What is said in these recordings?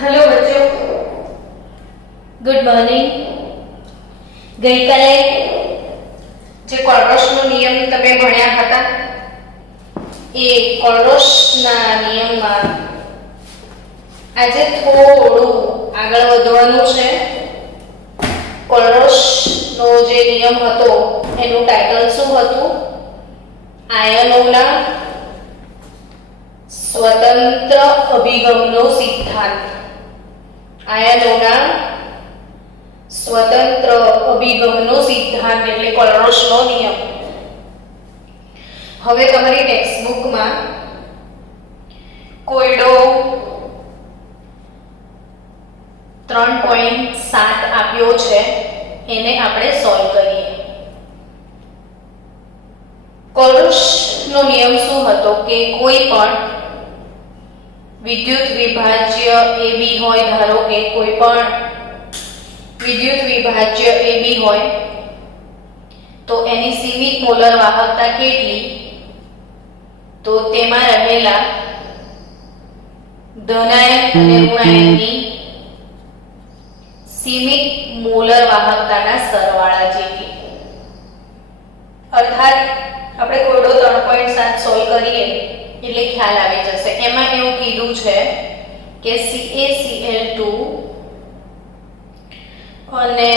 Hello बच्चों, good morning. गई काले જે કોલરોસનો નિયમ તમે ભણ્યા હતા એ કોલરોસના નિયમમાં આજે થોડું આગળ વધવાનું છે। કોલરોસનો જે નિયમ હતો એનું ટાઇટલ શું હતું? આયનોના સ્વતંત્ર અભિગમનો સિદ્ધાંત। આયનોના स्वतंत्र अभिगमनो सिद्धांत એટલે કોલરોસનો નિયમ। હવે તમારી ટેક્સ્ટબુક માં કોયડો 3.7 આપ્યો છે, એને આપણે સોલ્વ કરીએ। કોલરોસનો નિયમ શું હતો કે કોઈ પણ વિદ્યુત વિભાજ્ય AB હોય, ધારો કે કોઈ પણ विद्युत विभाज्य AB होय तो एनी सीमित मोलर वाहकता केटली? तो तेमां रहेला धनायन अने ऋणायननी सीमित मोलर वाहकताना सरवाळा जेटली। अर्थात આપણે કોયડો 3.7 સોલ્વ કરીએ એટલે ખ્યાલ આવી જશે। એમાં એવું કીધું છે કે CaCl2 અને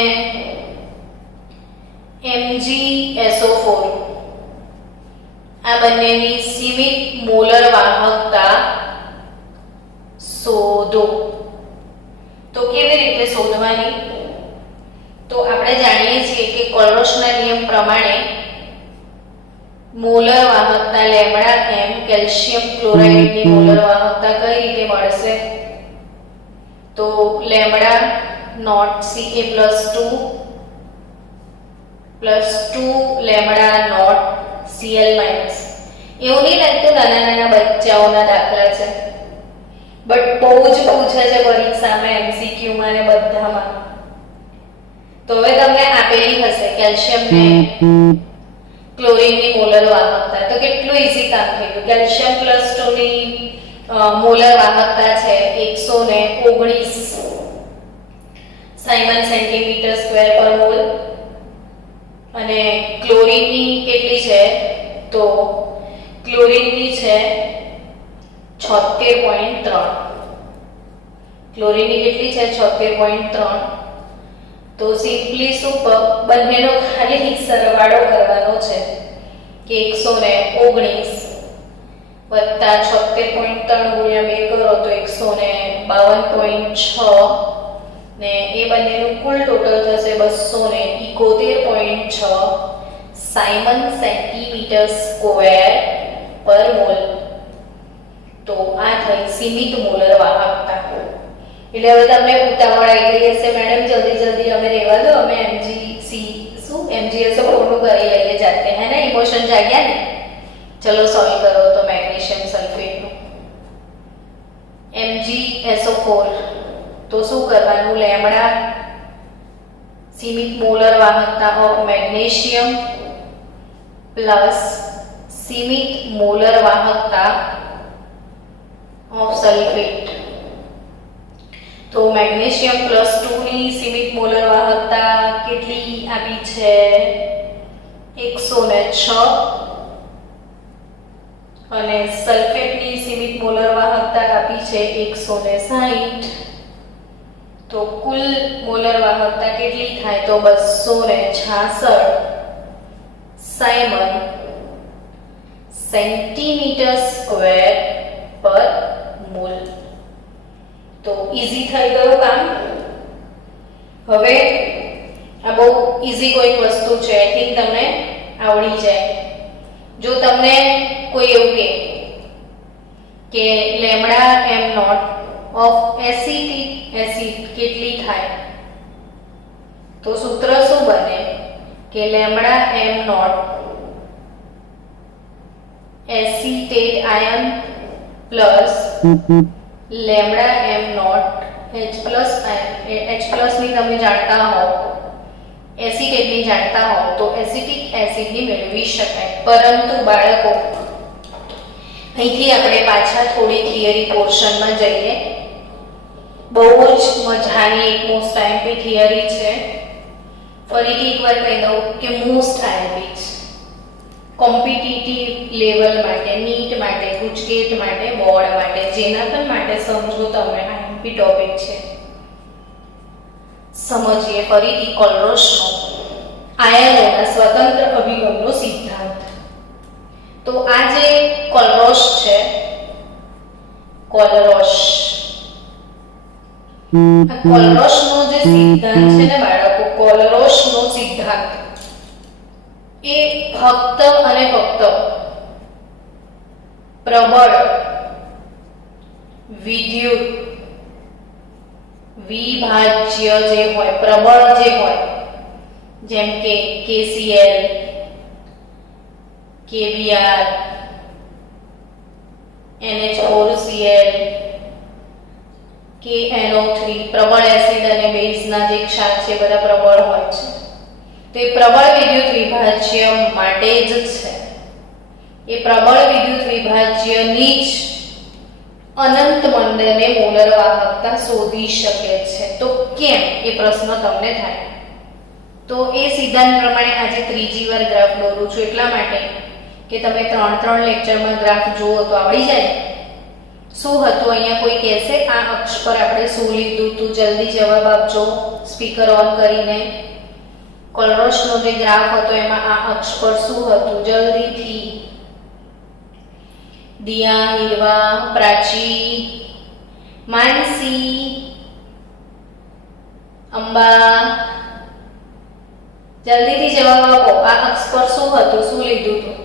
MgSO4 આ બંનેની સીમિત મોલર વાહકતા શોધો। તો કેવી રીતે શોધવાની? તો આપણે જાણીએ છીએ કે કોલરોસના નિયમ પ્રમાણે મોલર વાહકતા લેમ્ડા m કેલ્શિયમ ક્લોરાઇડની મોલર વાહકતા કઈ રીતે મળશે? તો lambda naught Ca+2 +2 lambda naught Cl-। એવું નહીં લાગતું નાના નાના બચ્ચાઓના દાખલા છે, બટ બહુ જ પૂછે છે પરીક્ષામાં, MCQ માં ને બધામાં। તો હવે તમને આપેલી હશે કેલ્શિયમ ને ક્લોરીનની મોલર વાહકતા, તો કેટલું ઈઝી કામ થઈ ગયું। કેલ્શિયમ +2 ની મોલર વાહકતા છે 119 साइमन सेंटीमीटर स्क्वेर पर मोल, અને ક્લોરીનની કેટલી છે? તો ક્લોરીનની છે 76.3। ક્લોરીનની કેટલી છે? 76.3। તો સિમ્પલી શું બંનેનો ખાલી સરવાળો કરવાનો છે કે 119 વત્તા 76.3 ગુણ્યા 2 કરો તો 152.6 ने ए बनेनु कुल टोटल थसे 271.6 साइमन सेंटीमीटर स्क्वेर पर मोल। तो आ थई सीमित मोलर वाहकता। એટલે હવે તમને ઉતાવળ આવી ગઈ હશે, મેડમ જલ્દી જલ્દી અમે રહેવા દો, અમે MgSO4 નું કરી લઈએ જાતે, હે ને? ઇમોશન જાગ્યા ને? ચલો સોલ્વ કરો તો મેગ્નેશિયમ સલ્ફેટ નું MgSO4 तो शू करवानुं? लेम्डा सीमित मोलर वाहकता ऑफ मैग्नीशियम प्लस सीमित मोलर वाहकता ऑफ सल्फेट। तो मैग्नीशियम +2 नी सीमित मोलर वाहकता केटली आपी छे? 106 અને સલ્ફેટ ની सीमित मोलर वाहकता आपी छे 160। तो कुल मोलर वाहकता केटली थाय? तो 266 साइमन सेंटीमीटर स्क्वेर पर मोल। तो इजी થઈ ગયું કામ। હવે આ બહુ ઇઝી કોઈ વસ્તુ છે, આઈ થિંક તમને આવડી જાય। જો તમને કોઈ એવું કે લેમ્ડા m નોટ ऑफ एसिटिक एसिड केटली थाय? तो सूत्र શું બને કે lambda m nought acetate ion plus lambda m nought H plus ion. H plus ની તમે જાણતા હો, એસિટેટ ની જાણતા હો તો એસિટિક એસિડ ની મેળવી શકાય। પરંતુ બાળકો અહીંથી આપણે પાછા થોડી થિયરી પોર્શનમાં જઈએ। બહુ જ મજાની એક મોસ્ટ આઈએમપી થિયરી છે. ફરીથી એકવાર કહી દઉં કે મોસ્ટ આઈએમપી છે. કોમ્પિટિટિવ લેવલ માટે, નીટ માટે, ગુજકેટ માટે, બોર્ડ માટે, જેના પણ માટે સમજો તમે આઈએમપી ટોપિક છે. સમજીએ ફરીથી કોલરોસનો આયનોના સ્વતંત્ર અભિગમનો સિદ્ધાંત. તો આ જે કોલરોસ છે, કોલરોસ, આ કોલરોસનો જે સિદ્ધાંત છે ને બાળકો, કોલરોસનો સિદ્ધાંત એ ફક્ત અને ફક્ત પ્રબળ વિદ્યુત વિભાજ્ય જે હોય, પ્રબળ જે હોય, જેમ કે KCl, KBr, NH4Cl, KNO3, પ્રબળ એસિડ અને બેઝના જે ક્ષાર છે બધા પ્રબળ હોય છે. તો એ પ્રબળ વિદ્યુત વિભાજ્ય માટે જ છે. એ પ્રબળ વિદ્યુત વિભાજ્યની જ અનંત મંડળને મોલર વાહકતા શોધી શકે છે. તો કેમ, એ પ્રશ્ન તમને થાય. તો એ સિદ્ધાંત પ્રમાણે આજે ત્રીજી વાર ગ્રાફ દોરું છું એટલા માટે કે તમે 3 લેક્ચરમાં ગ્રાફ જુઓ તો આવડી જાય. શું હતું અહીંયા કોઈ કહેશે આ અક્ષ પર આપણે શું લીધું તું? જલ્દી જવાબ આપજો સ્પીકર ઓન કરીને. કોલરોસનો જે ગ્રાફ હતો એમાં આ અક્ષ પર શું હતું? જલ્દીથી. દિયા, હીરવા, પ્રાચી, માનસી, અંબા, જલ્દીથી જવાબ આપો. આ અક્ષ પર શું હતું, શું લીધું હતું?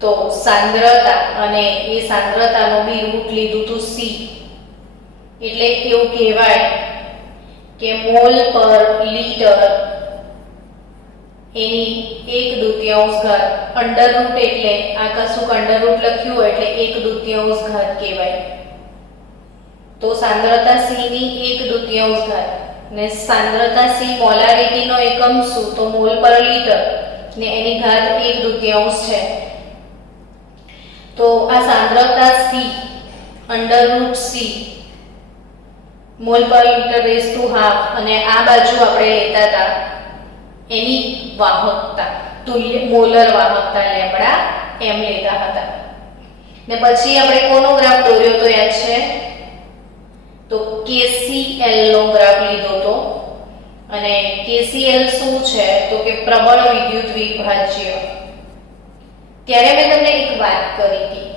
તો સાંદ્રતા, અને એ સાંદ્રતાનો બી રૂટ લીધું હતું C. એટલે એવું કહેવાય કે મોલ પર લીટર એની 1/2 ઘાત, અંડર રૂટ એટલે આ કશું અંડર રૂટ લખ્યું હોય એટલે 1/2 ઘાત કહેવાય. તો સાંદ્રતા C ની 1/2 ઘાત, ને સાંદ્રતા C મોલારિટીનો એકમ શું? તો મોલ પર લીટર, ને એની ઘાત 1/2 છે. તો આ સાંદ્રતા C under route C mall પર લીટર રેઝ ટુ હાફ, અને આ બાજુ આપણે લેતા હતા એની વાહકતા, તુલ્ય મોલર વાહકતા લેમ્બડા એમ લેતા હતા. ને પછી આપણે કોનો ગ્રાફ દોર્યો તો યાદ છે? તો KCl નો ગ્રાફ લીધો તો. અને KCl શું છે? તો કે પ્રબળ વિદ્યુત વિભાજ્ય. ત્યારે મેં તમને એક વાત કરી હતી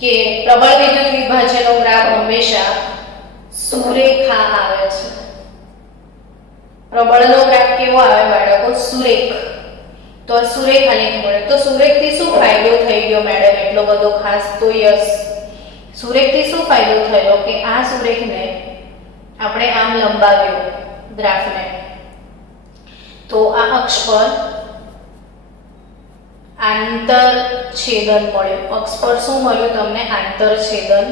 કે પ્રબળ વિદ્યુત વિભાજ્યનો ગ્રાફ હંમેશા સુરેખા આવે છે. પ્રબળનો ગ્રાફ કેવો આવે બાળકો? સુરેખ. તો આ સુરેખ આલેખ મળે. તો સુરેખથી શું ફાયદો થઈ ગયો મેડમ એટલો બધો ખાસ? તો યસ, સુરેખથી શું ફાયદો થયો કે આ સુરેખને આપણે આમ લંબાવ્યો ગ્રાફને, તો આ અક્ષ પર આંતરછેદન મળ્યું. અક્ષ પર શું મળ્યું તમને? આંતરછેદન.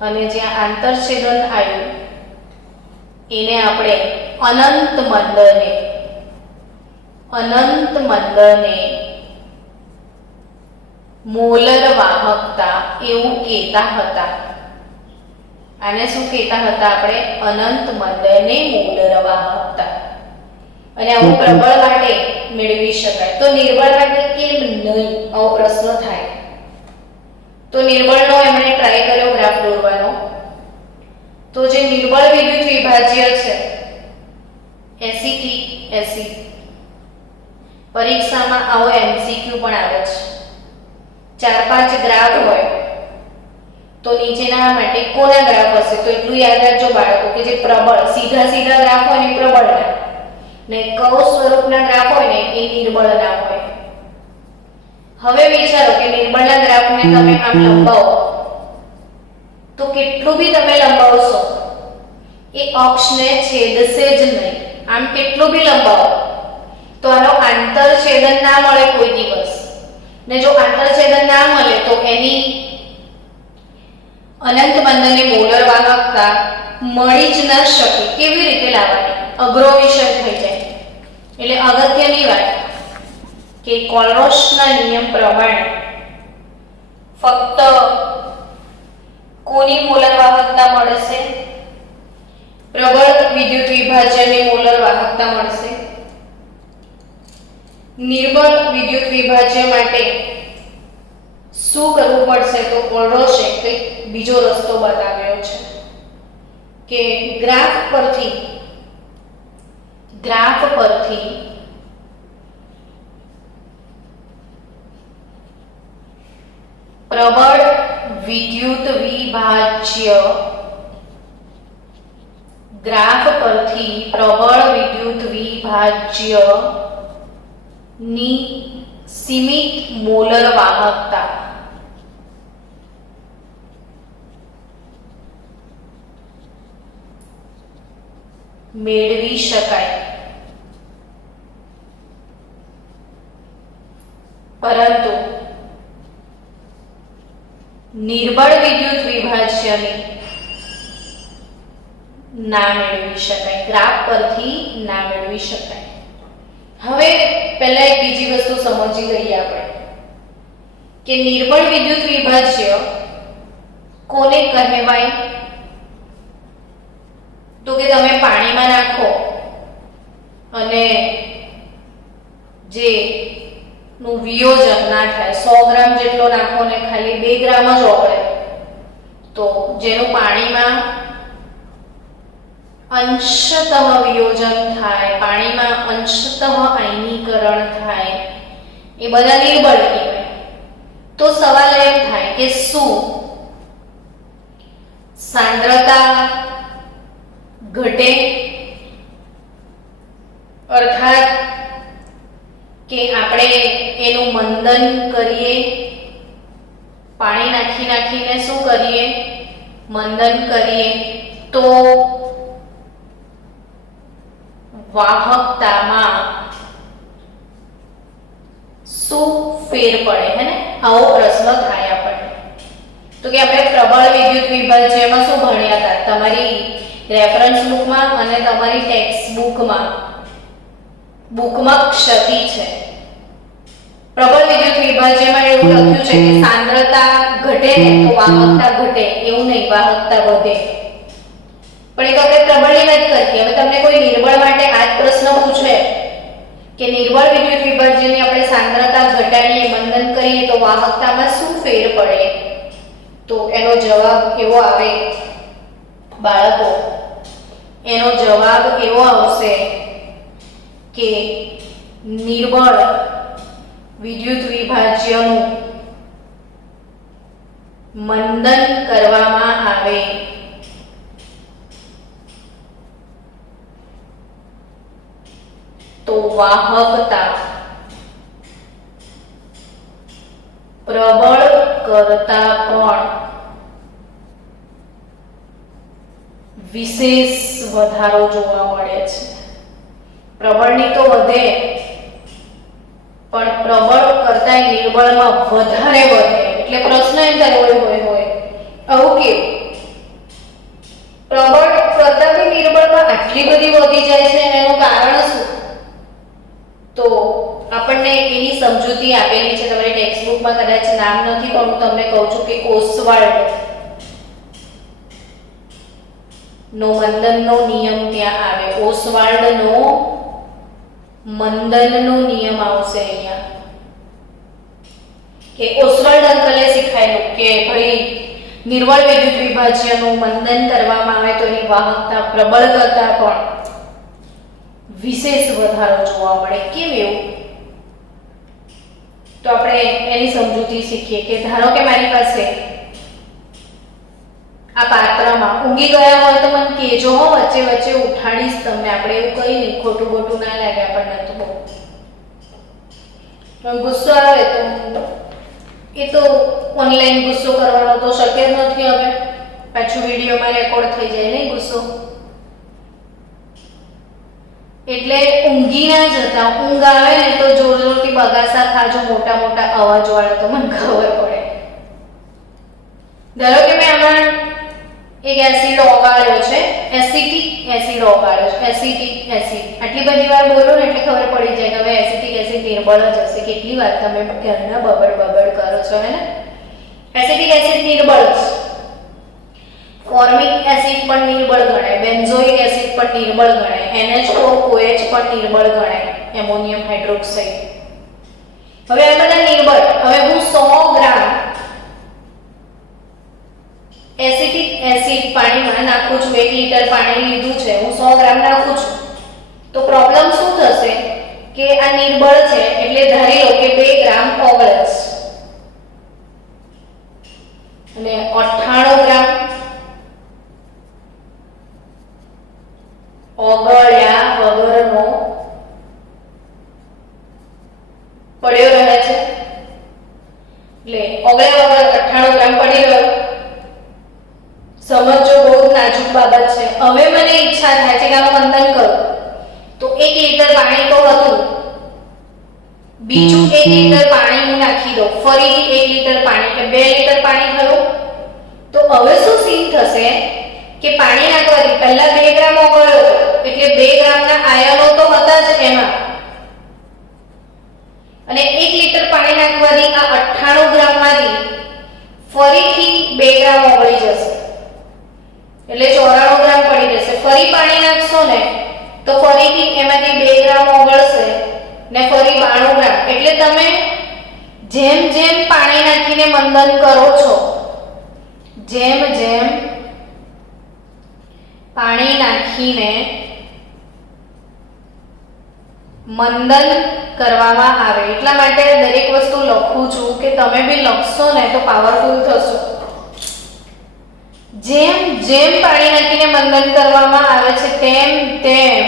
અને જ્યાં આંતરછેદન આવ્યું એને આપણે અનંત મંદને મોલર વાહકતા એવું કહેતા હતા. આને શું કહેતા હતા આપણે? અનંત મંદને મોલર વાહકતા. અને આવું પ્રબળ માટે મેળવી શકાય. તો નિર્બળ માટે કેમ નહીં? આવો પ્રશ્ન થાય. તો નિર્બળનો એમણે ટ્રાય કર્યો ગ્રાફ દોરવાનો. તો જે નિર્બળ વિદ્યુત વિભાજ્ય છે 80 થી 80, પરીક્ષામાં આવો MCQ પણ આવે છે. 4-5 ગ્રાફ હોય તો નીચેના માટે કોના ગ્રાફ હશે? તો એટલું યાદ રાખજો બાળકો કે જે પ્રબળ સીધા ગ્રાફ હોય ને પ્રબળના, ને કર્વ સ્વરૂપના ગ્રાફ હોય ને એ નિર્બળના હોય. હવે વિચારો કે નિર્બળના ગ્રાફને તમે આમ લંબાવો તો કેટલું બી તમે લંબાવશો એ અક્ષને છેદશે જ નહીં. આમ કેટલું બી લંબાવો તો આનો આંતરછેદન ના મળે કોઈ દિવસ. ને જો આંતરછેદન ના મળે તો એની અનંત બંધને મોલર વાહકતા મળી જ ન શકે. કેવી રીતે લાવવાની? અઘરો વિષય થઈ જાય. એટલે અગત્યની વાત કે કોલરોસના નિયમ પ્રમાણે ફક્ત કોની મોલર વાહકતા મળશે? પ્રબળ વિદ્યુત વિભાજ્યની મોલર વાહકતા મળશે. નિર્બળ વિદ્યુત વિભાજ્ય માટે શું કરવું પડશે? તો ઓળોશે કંઈક બીજો રસ્તો બતાવ્યો છે કે ગ્રાફ પરથી પ્રબળ વિદ્યુત વિભાજ્ય ની સીમિત મોલર વાહકતા મેળવી શકાય, પરંતુ નિર્બળ વિદ્યુત વિભાજ્યની ના મેળવી શકાય, ગ્રાફ પરથી ના મેળવી શકાય. હવે પહેલા એક બીજી વસ્તુ સમજી લઈએ આપણે કે નિર્બળ વિદ્યુત વિભાજ્ય કોને કહેવાય? તો કે તમે પાણીમાં નાખો અને જે નું વિયોજન ના થાય, 100 ગ્રામ જેટલો નાખો ને ખાલી 2 ગ્રામ જ ઓગળે, તો જેનું પાણીમાં અંશતઃ વિયોજન થાય, પાણીમાં અંશતઃ આયનીકરણ થાય, એ બધા નિર્બળ કહેવાય. તો સવાલ એમ થાય કે શું સાંદ્રતા ઘટે? અર્થાત કે આપણે એનું મંદન કરીએ, પાણી નાખીને શું કરીએ? મંદન કરીએ તો વાહકતામાં શું ફેર પડે? હે ને, આવો પ્રશ્ન થાય આપણને. તો કે આપણે પ્રબળ વિદ્યુત વિભાજ્યમાં શું ભણ્યા હતા? તમારી રેફરન્સ બુકમાં અને તમારી ટેક્સ્ટ બુકમાં ક્ષતિ છે. પ્રબળ વિદ્યુત વિભાજ્યમાં એવું લખ્યું છે કે સાંદ્રતા ઘટે ને તો વાહકતા ઘટે, એવું નહીં, વાહકતા વધે. પણ એ તો આપણે પ્રબળની વાત કરીએ. હવે તમને કોઈ નિર્બળ માટે આ જ પ્રશ્ન પૂછે કે નિર્બળ વિદ્યુત વિભાજ્યની આપણે સાંદ્રતા ઘટાડીએ, મંદન કરીએ તો વાહકતામાં શું ફેર પડે? તો એનો જવાબ એવો આવે બાળકો, એનો જવાબ એવો આવશે કે નિર્બળ વિદ્યુત વિભાજ્યનું મંદન કરવામાં આવે તો વાહકતા પ્રબળ કરતા પણ વિશેષ વધારો જોવા મળે છે. પ્રબળની તો વધે, પણ પ્રબળ કરતા નિર્બળમાં વધારે વધે. એટલે પ્રશ્ન એમ થાય હોય આવું કેવું? પ્રબળ કરતા બી નિર્બળમાં આટલી બધી વધી જાય છે, એનું કારણ શું? તો આપણને એની સમજૂતી આપેલી છે તમારી ટેક્સ્ટ બુકમાં, કદાચ નામ નથી પણ હું તમને કહું છું કે ઓસ્વાલ્ડ નો મંદનનો નિયમ ત્યાં આવે. ઓસ્વાલ્ડનો મંદનનો નિયમ આવશે અહીંયા, કે ઓસ્વાલ્ડ અંકલે શીખાયેલું કે ભાઈ નિર્બળ વિદ્યુત વિભાજ્યનું મંદન કરવામાં આવે તો એની વાહકતા પ્રબળ કરતા પણ વિશેષ વધારો જોવા મળે. કેમ એવું? તો આપણે એની સમજૂતી શીખીએ કે ધારો કે મારી પાસે આ પાત્રમાં ઊંઘી ગયા હોય તો મને કહેજો હો, વચ્ચે વચ્ચે ઉઠાડીશ તમને. આપણે એવું કઈ નહીં, ખોટું ખોટું ના લાગે આપણને. તો બહુ ગુસ્સો આવે તો એ તો ઓનલાઈન ગુસ્સો કરવાનો તો શક્ય જ નથી. હવે પાછું વિડીયોમાં રેકોર્ડ થઈ જાય નહીં ગુસ્સો. એટલે ઊંઘી ના જતા, ઊંઘ આવે ને તો જોર જોરથી બગાસા ખાજો, મોટા મોટા અવાજ વાળા, તો મને ખબર પડે. ધારો કે મેં આમાં એક એસિડ ઓગાળ્યો છે, એસિટિક એસિડ ઓગાળ્યો છે, એસિટિક એસિડ. આટલી બધી વાર બોલો ને એટલે ખબર પડી જાય કે હવે એસિટિક એસિડ નિર્બળ જ હશે. કેટલી વાર તમે ઘરના બબડ કરો છો, હે ને? એસિટિક એસિડ નિર્બળ છે. ફોર્મિક એસિડ પણ નિર્બળ ગણાય, બેન્ઝોઇક એસિડ પણ નિર્બળ ગણાય, NH4OH પણ નિર્બળ ગણાય, એમોનિયમ હાઇડ્રોક્સાઇડ. હવે આ બધા નિર્બળ. હવે હું 100 ગ્રામ એસિટિક એસિડ પાણીમાં નાખું છું. 1 લીટર પાણી લીધું છે, હું 100 ગ્રામ નાખું છું. તો પ્રોબ્લેમ શું થશે કે આ નિર્બળ છે એટલે ધારી લો કે 2 ગ્રામ ઓગળે છે અને 98 ગ્રામ ઓગળ્યા વગરનો પડ્યો રહે છે. એટલે ઓગળ્યા વગર 98 ગ્રામ પડી રહ્યો. સમજો, બહુ નાજુક બાબત છે. હવે મને ઈચ્છા થાય છે કે આનું મંથન કરું. તો 1 લીટર પાણી તો હતું, બીજું 1 લીટર પાણી હું નાખી દઉં, ફરીથી 1 લીટર પાણી, એટલે 2 લીટર પાણી થયું. તો હવે શું સીન થશે કે પાણી નાખવાથી પહેલા 2 ગ્રામ ઓગળ્યો એટલે 2 ગ્રામના આયનો તો હતા જ એમાં, અને 1 લીટર પાણી નાખવાથી આ 98 ગ્રામમાંથી ફરીથી 2 ગ્રામ ઓગળી જશે એટલે 94 ગ્રામ પડી જશે. ફરી પાણી નાખશો ને તો ફરીથી એમાંથી 2 ગ્રામ ઓગળશે ને ફરી 92 ગ્રામ. એટલે તમે જેમ જેમ પાણી નાખીને મંથન કરો છો, જેમ જેમ પાણી નાખીને મંથન કરવામાં આવે, એટલા માટે દરેક વસ્તુ લખું છું કે તમે બી લખશો ને તો પાવરફુલ થશો. જેમ જેમ પાણી નાખીને મંથન કરવામાં આવે છે તેમ તેમ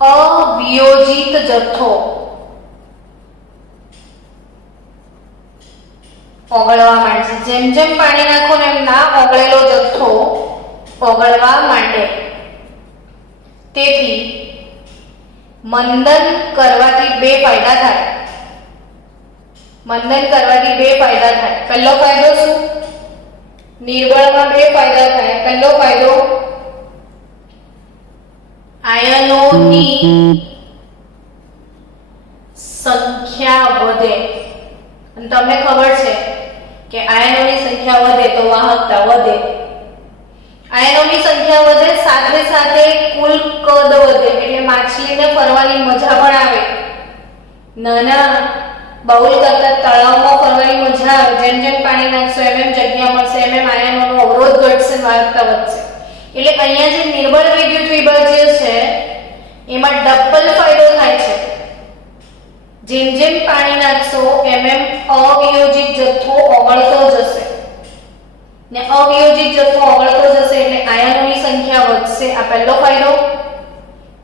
અવિયોજિત જથ્થો ઓગળવા માંડે. જેમ જેમ પાણી નાખો ને એમ ના ઓગળેલો જથ્થો ઓગળવા માંડે. તેથી મંથન કરવાથી 2 ફાયદા થાય. મંથન કરવાથી 2 ફાયદા થાય. પહેલો ફાયદો શું? નિર્બળમાં 2 ફાયદા થાય. પહેલો ફાયદો, આયનોની સંખ્યા વધે. અને તમને ખબર છે કે આયનોની સંખ્યા વધે તો વાહકતા વધે. આયનોની સંખ્યા વધે સાથે સાથે કુલ કદ વધે, એટલે માછલીને ફરવાની મજા પણ આવે. નાના બાઉલ કરતા તળાવમાં ફરવાની મજા આવે. જેમ જેમ પાણી નાખશો એમ એમ જગ્યા મળશે, એમ એમ આયનોનો અવરોધ ઘટશે, વાહકતા વધશે. એટલે અહીંયા જે નિર્બળ વિદ્યુત વિભાજ્ય છે એમાં ડબલ ફાયદો થાય છે. જેમ જેમ પાણી નાખશો એમ એમ અવિયોજિત જથ્થો ઓગળતો જશે ને અવિયોજિત જથ્થો ઓગળતો જશે એટલે આયનોની સંખ્યા વધશે, આ પહેલો ફાયદો.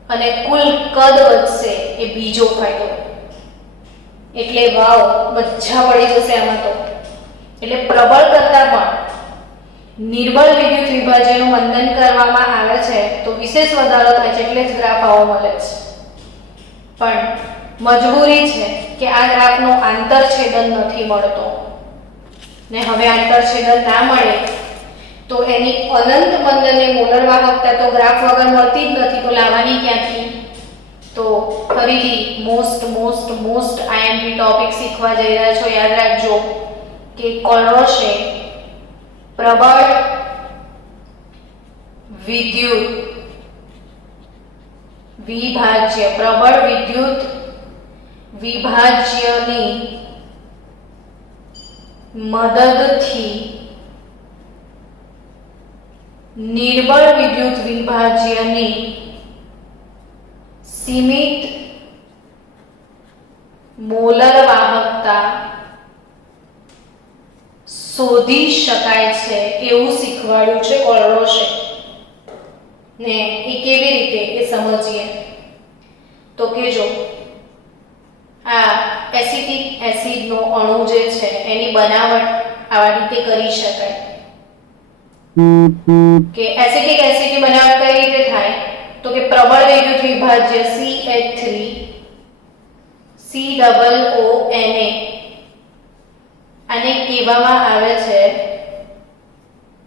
અને કુલ કદ વધશે, એ બીજો ફાયદો. એટલે વાવ, મજા પડી જશે આમાં તો. એટલે પ્રબળ કરતા પણ નિર્બળ વિદ્યુત વિભાજ્યનું મંથન કરવામાં આવે છે તો વિશેષ વધારો થાય છે, એટલે જ ગ્રાફ આવો મળે છે. પણ મજબૂરી છે કે આ ગ્રાફનો આંતરછેદન નથી મળતો ને હવે આંતરછેદન ના મળે તો એની અનંત મંથનની મોલર વાહકતા તો ગ્રાફ વગર મળતી જ નથી. તો લાવવાની ક્યાંથી? તો ફરીથી મોસ્ટ આઈએમપી ટોપિક શીખવા જઈ રહ્યા છો. યાદ રાખજો કે કોલરોશે પ્રબળ વિદ્યુત વિભાજ્ય, પ્રબળ વિદ્યુત વિભાજ્યની મદદથી નિર્બળ વિદ્યુત વિભાજ્યની સીમિત મોલર વાહકતા શોધી શકાય છે એવું શીખવાડ્યું છે કોલરોશે. ને એ કેવી રીતે એ સમજીએ તો કે જો આ એસિટિક એસિડનો અણુ જે છે એની બનાવટ આવા રીતે કરી શકાય કે એસિટિક એસિડની બનાવટ કઈ રીતે થાય તો કે પ્રબળ વિદ્યુત વિભાજ્ય CH3COONA આને કહેવામાં આવે છે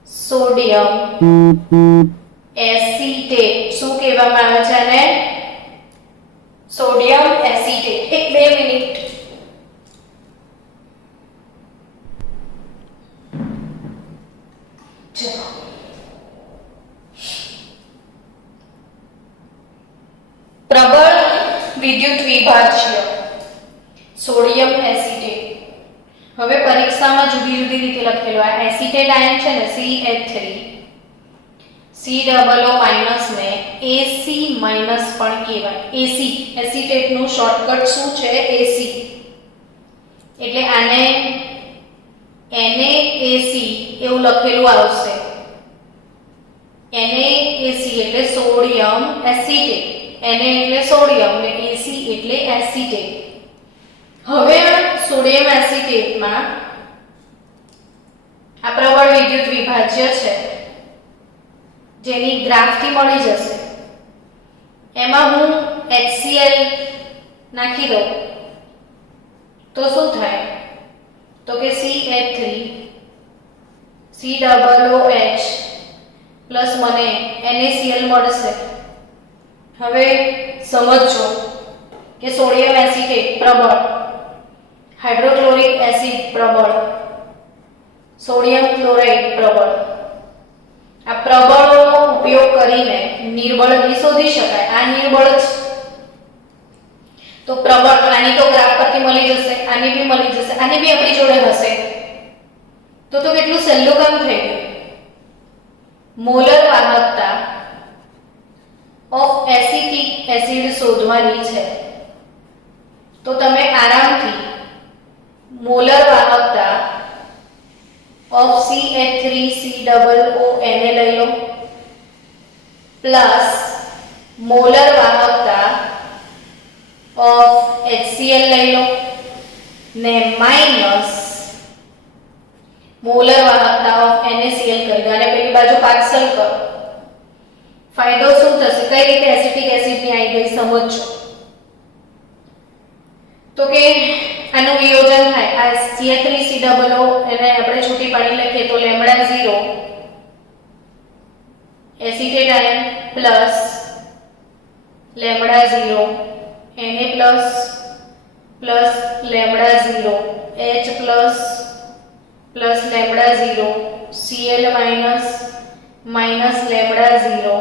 સોડિયમ એસિટેટ. શું કહેવામાં આવે છે આને? Sodium acetate. 1-2 મિનિટ. ચલો પ્રબળ વિદ્યુત વિભાજ્ય સોડિયમ એસિટેટ. હવે પરીક્ષામાં જુદી જુદી રીતે લખેલું આ એસિટેટ આયન છે ને CH3 COO માઈનસ ને AC માઈનસ પણ કહેવાય. AC એસિટેટ નું શોર્ટકટ શું છે? AC. એટલે આને NaAC એવું લખેલું આવશે. NaAC એટલે સોડિયમ એસિટેટ. Na એટલે સોડિયમ ને AC એટલે એસિટેટ. હવે આ સોડિયમ એસિટેટમાં આ પ્રબળ વિદ્યુત વિભાજ્ય છે જેની ગ્રાફથી મળી જશે. એમાં હું HCl નાખી દઉં તો શું થાય? તો કે CH3 COOH પ્લસ મને NaCl મળશે. હવે સમજો કે સોડિયમ એસિટેટ પ્રબળ, હાઇડ્રોક્લોરિક એસિડ પ્રબળ, સોડિયમ ક્લોરાઇડ પ્રબળ. આ પ્રબળોનો ઉપયોગ કરીને નિર્બળ બી શોધી શકાય. આ નિર્બળ જ તો પ્રબળ, આની તો ગ્રાફ પરથી મળી જશે, આની બી મળી જશે, આની બી આપણી જોડે હશે. તો કેટલું સહેલું કામ થઈ ગયું. મોલર વાહકતા ઓફ એસિટિક એસિડ શોધવાની છે તો તમે આરામથી મોલર વાહકતા ઓફ CH3COONA લઈ લો પ્લસ મોલર વાહકતા ઓફ HCl લઈ લો ને માઈનસ મોલર વાહકતા ઓફ NaCl કરી દો અને પેલી બાજુ પાર્સલ કરો. ફાયદો શું થશે? કઈ રીતે એસિટિક એસિડ ની આવી ગઈ સમજો. તો કે આનું વિયોજન થાય. આ CH3COO એને આપણે છૂટી પાડી લખીએ તો λ0 acetate ion plus λ0 Na plus λ0 H plus λ0 Cl minus λ0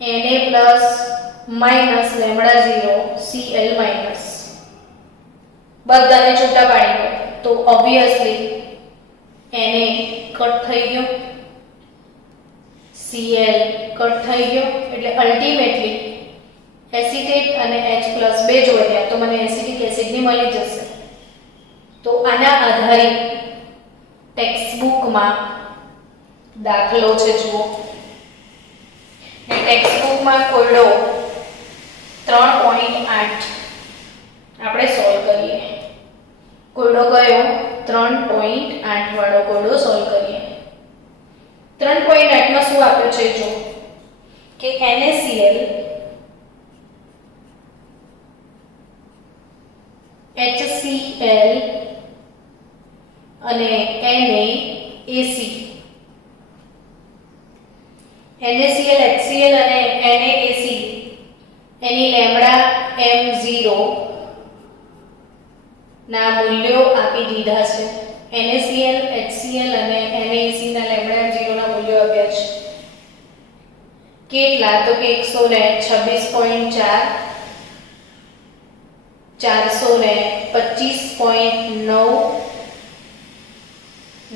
Na minus λ0 Cl minus. બધાને છૂટા પાડી દો તો ઓબ્વિયસલી Na કટ થઈ ગયો, Cl કટ થઈ ગયો. એટલે અલ્ટિમેટલી એસિટેટ અને H બે જોડ્યા તો મને એસિટિક એસિડ ની મળી જશે. તો આના આધારિત ટેક્સ્ટબુકમાં દાખલો છે જુઓ. ટેક્સ્ટબુકમાં કોયડો 3.8 આપણે સોલ્વ કરીએ. કોયડો કયો? 3.8 વાળો કોયડો સોલ્વ કરીએ. 3.8 માં શું આપ્યું છે જો કે NaCl HCl અને NaAC. NaCl HCl અને NaAC એની λm0 ના મૂલ્યો આપી દીધા છે. NaCl HCl અને NaAC ના λm0 ના મૂલ્યો આપ્યા છે. કેટલા? તો કે 126.4 425.9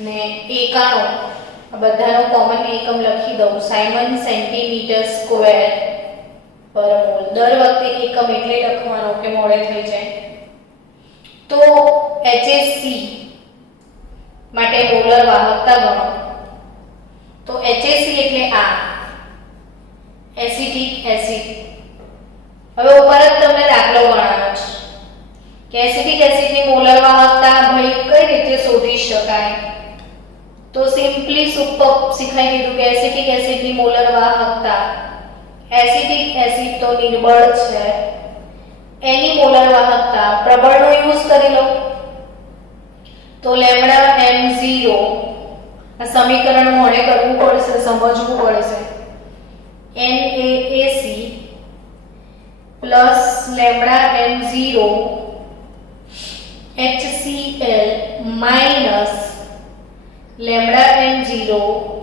ને 91. આ બધાનો કોમન એકમ લખી દઉં. સાયમન સેન્ટીમીટર સ્ક્વેર પર મોલ. દર વખતે એકમ એટલે લખવાનો કે મોડે થઈ જાય. તો HAC માટે મોલર વાહકતા ગણો. તો HAC એટલે આ એસિટિક એસિડ. હવે ઉપર જ તમને દાખલો ગણવાનો છે કે એસિટિક એસિડની મોલર વાહકતા ભાઈ કઈ રીતે શોધી શકાય. તો સિમ્પલી સુપર શીખાઈ દીધું કે એસિટિક એસિડની મોલર વાહકતા, એસિટિક એસિડ તો નિર્બળ છે, એની મોલર વાહકતા પ્રબળનો યુઝ કરી લો તો λm0 આ સમીકરણ મોડે કરવું પડશે, સમજવું પડશે. NaAC plus λm0 HCl minus λm0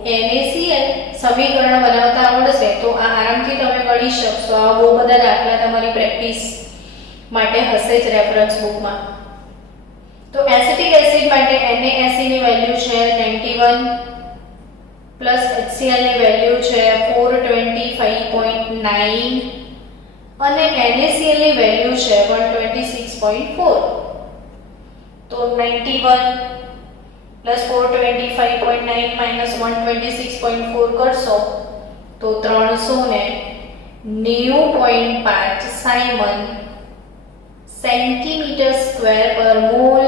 NaCl સમીકરણ બનાવતા આવડશે તો આ આરામથી તમે ગણી શકશો. આ બહુ બધા દાખલા તમારી પ્રેક્ટિસ માટે હશે જ રેફરન્સ બુકમાં. તો એસિટિક એસિડ માટે NaSe ની વેલ્યુ છે 91 પ્લસ HCl ની વેલ્યુ છે 425.9 અને NaCl ની વેલ્યુ છે 126.4. તો 91 પ્લસ 425.9 માઇનસ 126.4 કરશો તો 390.5 સાયમન સેન્ટીમીટર સ્ક્વેર પર મોલ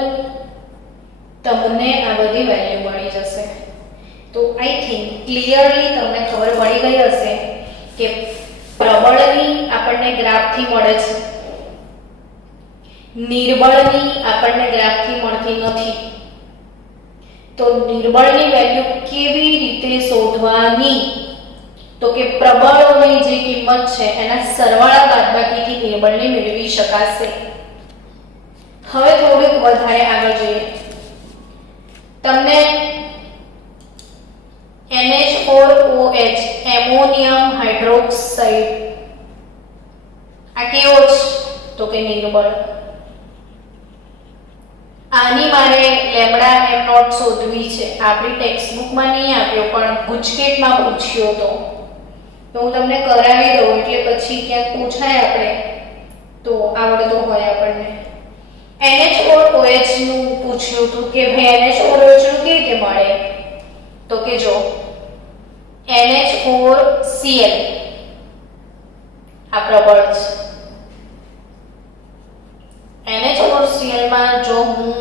તમને આ બધી વેલ્યુ મળી જશે. તો આઈ થિંક ક્લિયરલી તમને ખબર પડી ગઈ હશે કે પ્રબળની આપણને ગ્રાફથી મળે છે, નિર્બળની આપણને ગ્રાફથી મળતી નથી. તો નિર્બળની વેલ્યુ કેવી રીતે શોધવાની? તો કે પ્રબળોની જે કિંમત છે એના સરવાળા બાદબાકીથી નિર્બળને મેળવી શકાશે. હવે થોડુંક વધારે આગળ જોઈએ. તમને NH4OH એમોનિયમ હાઇડ્રોક્સાઇડ આ કેવો છે? તો કે નિર્બળ. આની મારે લેમ્બડા m નોટ શોધવી છે. આપણી ટેક્સ્ટબુકમાં નહીં આપ્યો પણ ગુજકેટમાં પૂછ્યો તો હું તમને કરાવી દઉં એટલે પછી ક્યાંક પૂછાય આપણે તો આવડતો હોય આપણને. NH4OH નું પૂછ્યું હતું કે ભાઈ NH4OH નું કેવી રીતે મળે? તો કે જો NH4Cl આ પ્રબળ છે. NH4Cl માં જો હું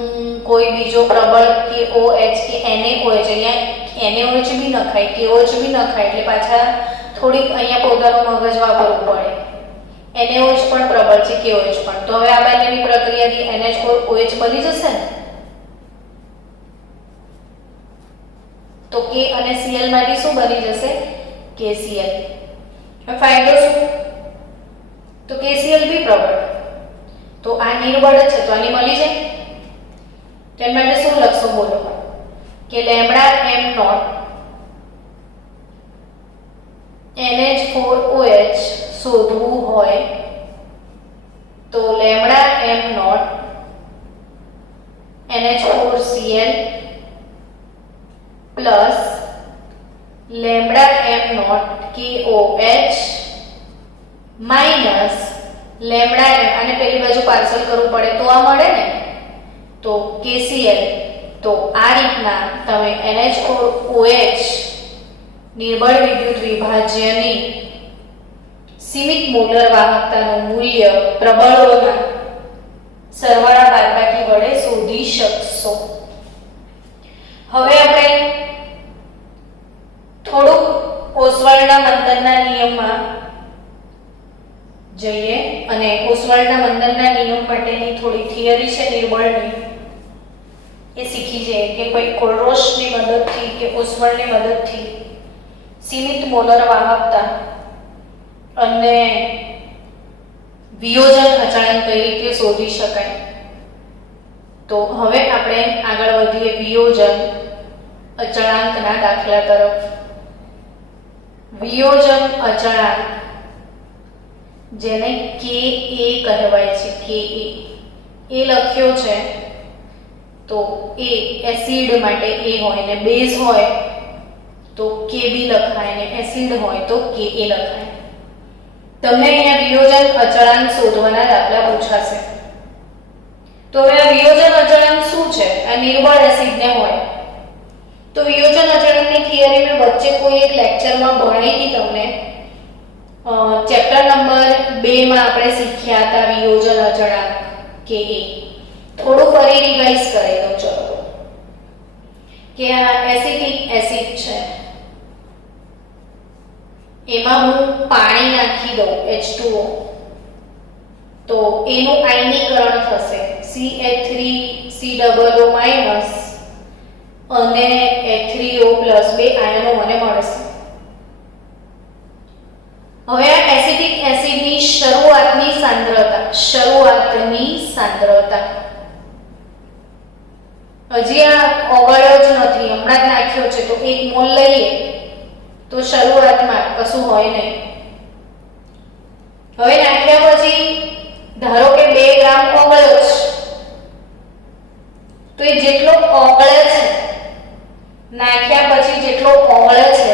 કોઈ બીજો પ્રબળ કે OH કે NaOH, અહીંયા NaOH બી નખાય KOH બી નખાય એટલે પાછા થોડીક અહીંયા પોતાનું મગજ વાપરવું પડે. NaOH પણ પ્રબળ છે, KOH પણ. તો હવે આ બંનેની પ્રક્રિયાથી NH4OH બની જશે ને. તો K અને Cl માંથી શું બની જશે? KCl. હવે ફાયદો શું? તો KCl બી પ્રબળ. તો આ નિર્બળ છે તો આની મળી જાય. તેના માટે શું લખશો બોલો? કે લેમ્બડા m નોટ NH4OH શોધવું હોય તો lambda m naught NH4Cl plus lambda m naught KOH minus lambda m, અને પેલી બાજુ પાર્સલ કરવું પડે તો આ મળે ને, તો KCl. તો આ રીતના તમે NH4OH નિર્બળ વિદ્યુત વિભાજ્યની સીમિત મોલર વાહકતાનું મૂલ્ય પ્રબળોના સરવાળા બાદબાકી વડે શોધી શકશો. હવે આપણે થોડુંક ઓસ્વાલ્ડના બંધનના નિયમમાં જઈએ અને ઓસ્વાલ્ડના બંધનના નિયમ માટેની થોડી થિયરી છે નિર્બળની એ શીખી જઈએ કે કોઈ કોલરોસની મદદથી કે ઓસ્વાલ્ડની મદદથી સીમિત મોલર વાહકતા અને વિયોજન અચળાંક કઈ રીતે શોધી શકાય. તો હવે આપણે આગળ વધીએ વિયોજન અચળાંકના દાખલા તરફ. વિયોજન અચળાંક જેને Ka કહેવાય છે, Ka એ લખ્યો છે તો A એસિડ માટે A હોય ને બેઝ હોય તો Kb લખાય ને એસિડ હોય તો Ka લખાય. તમને અહીંયા વિયોજન અચળાંક શોધવાના દાખલા પૂછાશે. તો હવે આ વિયોજન અચળાંક શું છે? આ નિર્બળ એસિડને હોય તો વિયોજન અચળાંકની થિયરી મેં વચ્ચે કોઈ એક લેક્ચરમાં ભણી હતી તમને. ચેપ્ટર નંબર 2 માં આપણે શીખ્યા હતા વિયોજન અચળાંક Ka. થોડું ફરી રિવાઇઝ કરી દઉં ચલો. કે આ એસિટિક એસિડ છે, એમાં હું પાણી નાખી દઉં H2O તો એનું આયનીકરણ થશે CH3COO માઈનસ અને H3O પ્લસ બે આયનો મને મળશે. હવે આ એસિટિક એસિડની શરૂઆતની સાંદ્રતા હજી આ ઓગળ્યો જ નથી, હમણાં જ નાખ્યો છે, તો 1 મોલ લઈએ તો શરૂઆતમાં કશું હોય નહીં. હવે નાખ્યા પછી ધારો કે 2 ગ્રામ ઓગળ્યો છે, તો એ જેટલો ઓગળે છે, નાખ્યા પછી જેટલો ઓગળે છે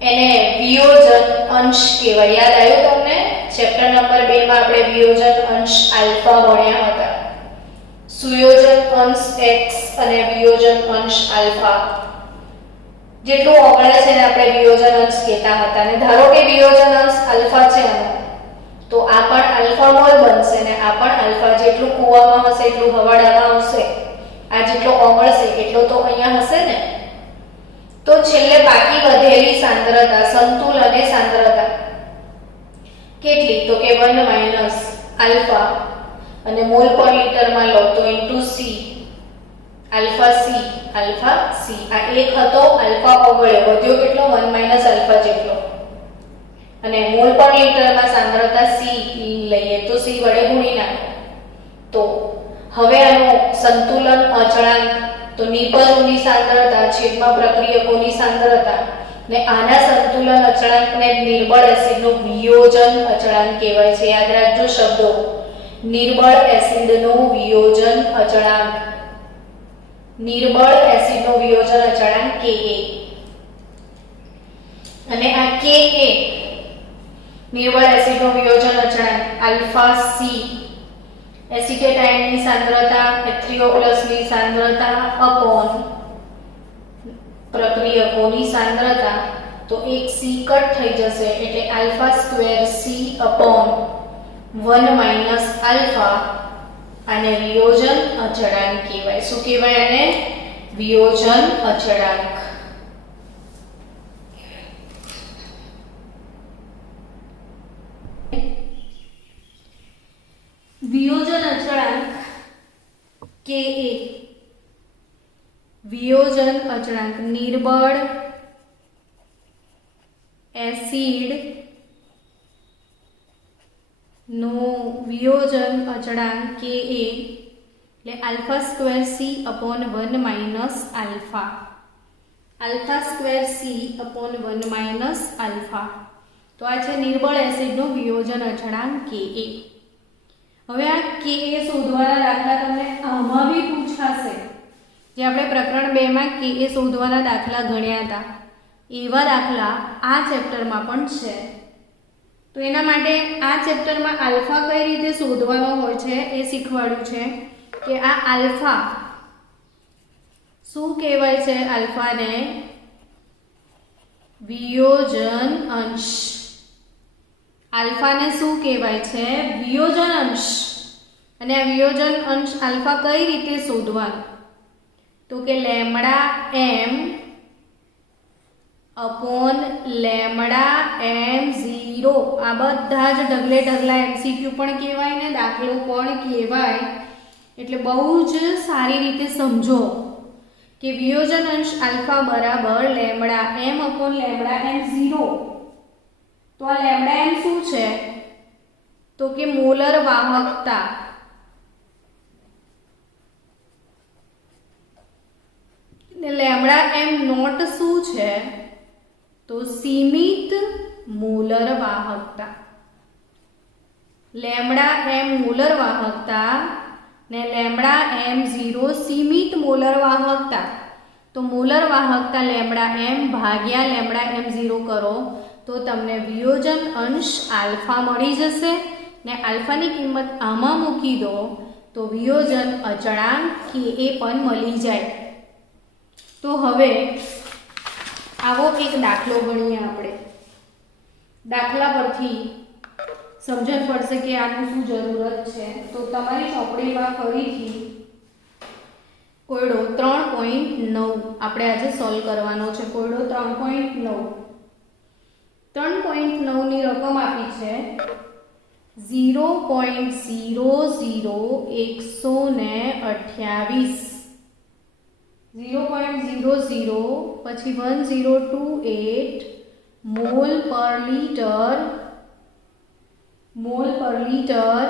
એને વિયોજન અંશ કહેવાય. યાદ આવ્યું તમને? ચેપ્ટર નંબર 2 માં આપણે વિયોજન અંશ આલ્ફા ભણ્યા હતા. સુયોજન અંશ x અને વિયોજન અંશ આલ્ફા. જેટલું ઓગળે છે ને આપણે વિયોજન અંશ કહેતા હતા. અને ધારો કે વિયોજન અંશ આલ્ફા છે તો આ પણ આલ્ફા મોલ બનશે ને આ પણ આલ્ફા. જેટલું કૂવામાં હશે એટલું હવાડામાં હશે. આ જેટલો ઓગળશે એટલો તો અહીંયા હશે ને. તો છેલ્લે બાકી વધેલી સાંદ્રતા, સંતુલને સાંદ્રતા કેટલી? તો કે 1 માઈનસ આલ્ફા અને મોલ પર લિટરમાં લો તો into C, alpha C, alpha C. આ એક હતો, આલ્ફા ઓગળ્યો, વધ્યો કેટલો? 1 માઈનસ આલ્ફા જેટલો. અને મોલ પર લિટરમાં સાંદ્રતા સી લઈએ તો સી વડે ગુણી નાખો. તો હવે આનું સંતુલન અચળાંક, તો ની પર ઉની સાંદ્રતા છેદમાં પ્રક્રિયકોની સાંદ્રતા, ને આના સંતુલન અચળાંકને નિર્બળ એસિડનો વિયોજન અચળાંક કહેવાય છે. યાદ રાખજો શબ્દો. નિર્બળ એસિડનો વિયોજન અચળાંક, નિર્બળ એસિડનો વિયોજન અચળાંક Ka. અને આ Ka નિર્બળ એસિડનો વિયોજન અચળાંક આલ્ફા સી, એસિટેટ આયનની સાંદ્રતા, H3O+ ની સાંદ્રતા અપોન પ્રક્રિયકોની સાંદ્રતા. તો એક સી કટ થઈ જશે એટલે alpha square C upon 1 minus alpha. આને વિયોજન અચળાંક કહેવાય. શું કહેવાય આને? વિયોજન અચળાંક. વિયોજન અચળાંક Ka, વિયોજન અચળાંક નિર્બળ એસિડ નો વિયોજન અચળાંક Ka એટલે alpha square C upon 1 minus alpha, alpha square C upon 1 minus alpha. તો આ છે નિર્બળ એસિડનો વિયોજન અચળાંક Ka. હવે આ Ka શોધવાના દાખલા તમને આમાં બી પૂછાશે. જે આપણે પ્રકરણ 2 માં Ka શોધવાના દાખલા ગણ્યા હતા એવા દાખલા આ ચેપ્ટરમાં પણ છે. તો એના માટે આ ચેપ્ટરમાં આલ્ફા કઈ રીતે શોધવાનો હોય છે એ શીખવાડ્યું છે કે આ આલ્ફા શું કહેવાય છે? આલ્ફાને વિયોજન અંશ. આલ્ફાને શું કહેવાય છે? વિયોજન અંશ. અને આ વિયોજન અંશ આલ્ફા કઈ રીતે શોધવાનો? તો કે લેમ્ડા એમ અપોન લેમ્ડા m0. આ બધા જ ઢગલે ઢગલા MCQ પણ કહેવાય ને દાખલો પણ કહેવાય. એટલે બહુ જ સારી રીતે સમજો કે વિયોજન અંશ આલ્ફા બરાબર lambda m upon lambda m0. તો આ લેમ્ડા m શું છે? તો કે મોલર વાહકતા. ને લેમ્ડા m નોટ શું છે? તો સીમિત મોલર વાહકતા. લેમ્ડા m મોલર વાહકતા ને લેમ્ડા m0 સીમિત મોલર વાહકતા. તો મોલર વાહકતા લેમ્ડા m ભાગ્યા લેમ્ડા m0 કરો તો તમને વિયોજન અંશ આલ્ફા મળી જશે. ને આલ્ફાની કિંમત આમાં મૂકી દો તો વિયોજન અચળાંક Ka પણ મળી જાય. તો હવે આવો એક દાખલો ગણીએ આપણે. દાખલા પરથી સમજણ પડશે કે આનું શું જરૂરત છે. તો તમારી ચોપડીમાં ફરીથી કોયડો 3.9 આપણે આજે સોલ્વ કરવાનો છે. કોયડો 3.9. 3.9 ની રકમ આપી છે 0.00128. 0.00 પછી 1028 મોલ પર લીટર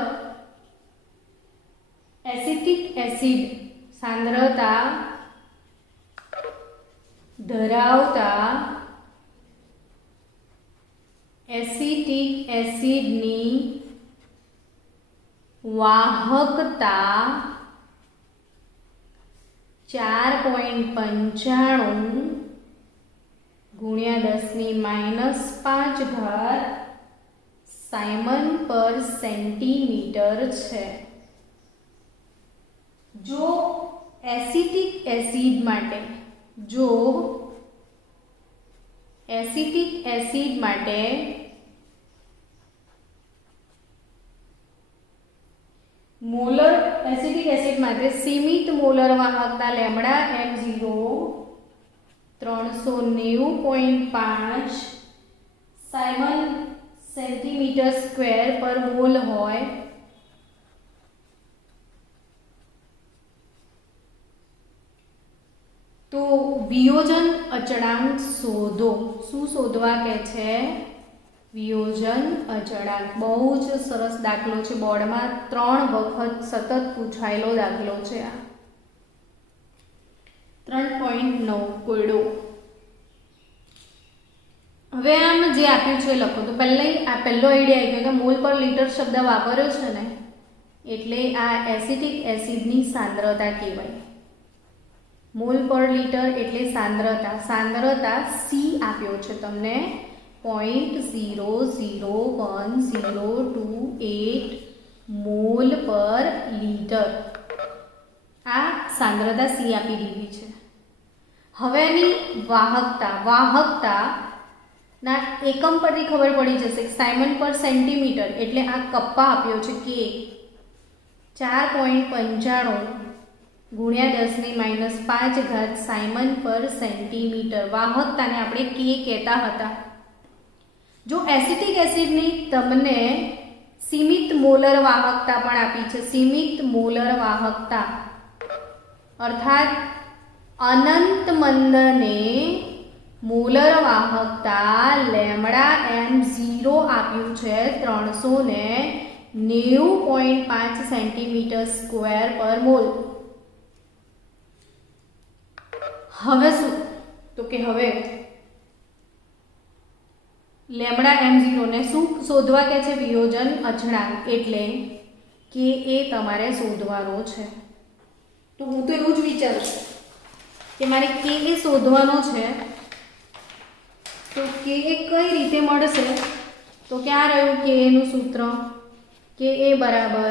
એસિટિક એસિડ सांद्रता धरावता एसिटिक एसिडनी वाहकता 4.95 गुणिया 10⁻5 साइमन पर सेंटीमीटर है। जो एसिटिक एसिड माटे मोलर एसिटिक एसिड माटे सीमित मोलर वाहकता lambda m0 390.5 Simon centimetre square पर मोल होय तो वियोजन अचळांक शोधो। शुं शोधवा के छे? वियोजन अचळांक। बहु ज सरस दाखलो छे, बोर्ड में 3 वखत सतत पूछायेलो दाखलो छे। आ 3.9 कोयडो। हवे आम जे आप्युं छे लखो तो पहले आ पहलो आइडिया आई गयो कि मोल पर लीटर शब्द वापर्यो छे ने एटले आ एसिटिक एसिडनी सांद्रता कहेवाय। मोल पर लीटर एटले सांद्रता सी आप्यो छे तमने 0.001028 मोल पर लीटर। आ सांद्रता सी आपी दीधी छे। हवेनी वाहकता ना एकम परथी खबर पड़ी जशे। साइमन पर सेंटीमीटर एटले आ कप्पा आप्यो छे के 4.95 गुणिया 10⁻5 साइमन पर सेंटीमीटर। वाहकता ने आपणे के कहेता हता। जो एसिटिक एसिडनी तमने सीमित मोलर वाहकता पण आपी छे। सीमित मोलर वाहकता अर्थात अनंत मंदने मोलर वाहकता लेमड़ा m0 आप्युं छे 390.5 सेंटीमीटर स्क्वेर पर मोल। हवे शुं तो के हवे लेमड़ा m0 ने शुं शोधवा के छे? वियोजन अचळांक एटले के ए तमारे शोधवानो छे। तो हूँ तो एवुं ज विचारूं के मारे के ए शोधवानो छे तो के ए कई रीते मळशे? तो क्या रह्युं के ए नुं सूत्र? के ए बराबर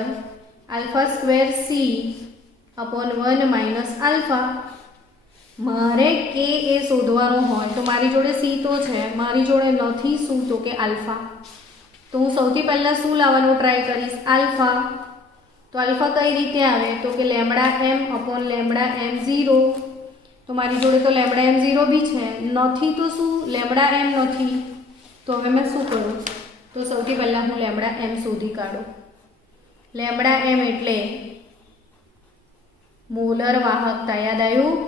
alpha square C upon 1 - alpha. मारे के ए शोधवानो होय तो मारी जोड़े सी तो छे, मारी जोड़े नथी शुं तो के अल्फा। तो हूँ सौथी पहला शुं लाववानो ट्राय करीश? अल्फा। तो अल्फा कई रीते आवे तो के lambda m upon lambda m0। तो मारी जोड़े तो लेमड़ा m0 भी छे, नथी तो शुं? लेमड़ा m नथी। तो हवे मैं शुं करूं? तो सौथी पहला हूँ लेमड़ा m शोधी काढूं। लेमड़ा m एटले मोलर वाहकता। याद आव्युं?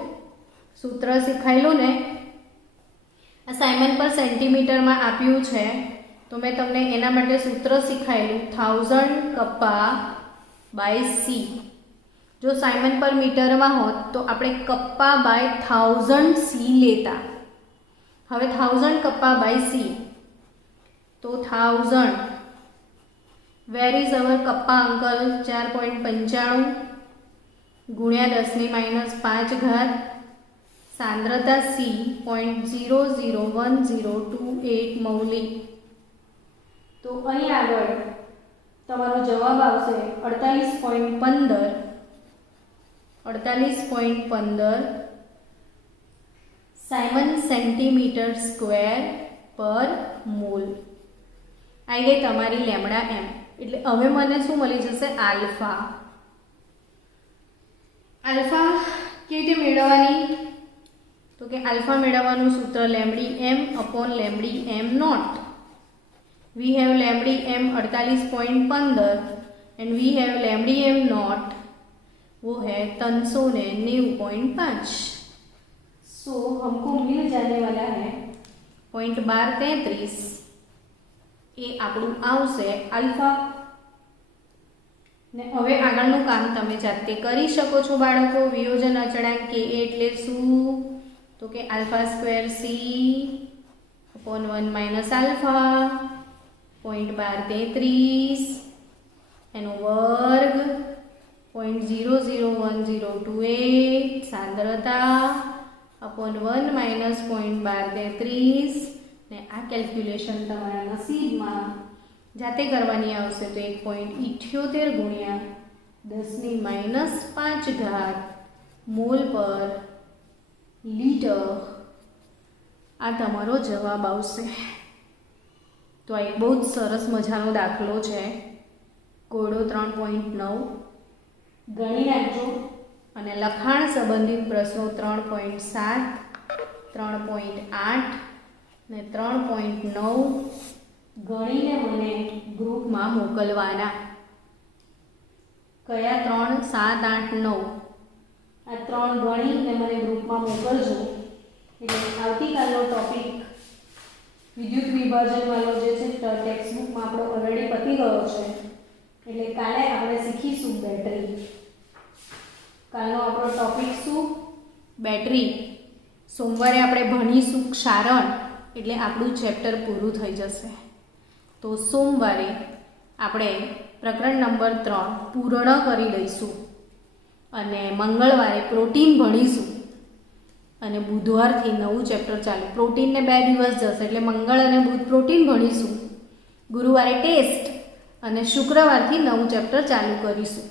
सूत्र शीखायेलुं ने? आ साइमन पर सेंटीमीटर में आप्युं छे तो मैं तमने एना माटे सूत्र शीखायेलुं 1000 कप्पा बाय सी। जो साइमन पर मीटर में होत तो आपणे कप्पा बाय 1000 सी लेता। हवे 1000 कप्पा बाय सी तो 1000 वेर इज अवर कप्पा अंकल? 4.95 गुणिया 10⁻5 सांद्रता सी 0.001028 मौलिक। तो अहीं आगळ तमारो जवाब आवशे 48.15 साइमन सेंटीमीटर स्क्वेर पर मोल। आई गई तमारी लेमड़ा एम। एटले हवे मने शुं मळी जशे? आल्फा। आल्फा के रीते मेळववानी? तो कि अल्फा मेळवવાનું सूत्र lambda m upon lambda m nought. We have lambda m 48.15 and we have lambda m nought वो है 390.5। सो हमको मिल जाने वाला है 0.1233। ये આપણું આવશે अल्फा। ને હવે આગળનું કામ તમે જાતે કરી શકો છો બાળકો. વિયોજન અચળાંક કે એટલે શું? તો કે alpha square C upon 1 minus alpha 0.1233 એનો વર્ગ 0.001028 સાંદ્રતા અપોન 1 માઇનસ 0.1233 ને આ કેલ્ક્યુલેશન તમારા નસીબમાં જાતે કરવાની આવશે તો 1.78 ગુણ્યા 10⁻⁵ મોલ પર લીટર આ તમારો જવાબ આવશે. તો આ એક બહુ જ સરસ મજાનો દાખલો છે. કોડો 3.9 ગણી નાખજો અને લખાણ સંબંધિત પ્રશ્નો 3.7 3.8 ને 3.9 ગણીને મને ગ્રુપમાં મોકલવાના. કયા 3, 7, 8, 9 આ 3 ગણીને મને ગ્રુપમાં મોકલજો. એટલે આવતીકાલનો ટોપિક વિદ્યુત વિભાજન વાળો જે છે ટેક્સ્ટબુકમાં આપણો ઓલરેડી પતી ગયો છે. એટલે કાલે આપણે શીખીશું બેટરી. કાલનો આપણો ટોપિક શું? બેટરી. સોમવારે આપણે ભણીશું ક્ષારણ. એટલે આપણું ચેપ્ટર પૂરું થઈ જશે. તો સોમવારે આપણે પ્રકરણ નંબર 3 પૂર્ણ કરી દઈશું અને મંગળવારે પ્રોટીન ભણીશું અને બુધવારથી નવું ચેપ્ટર ચાલુ. પ્રોટીનને 2 દિવસ જશે એટલે મંગળ અને બુધ પ્રોટીન ભણીશું. ગુરુવારે ટેસ્ટ અને શુક્રવારથી નવું ચેપ્ટર ચાલુ કરીશું.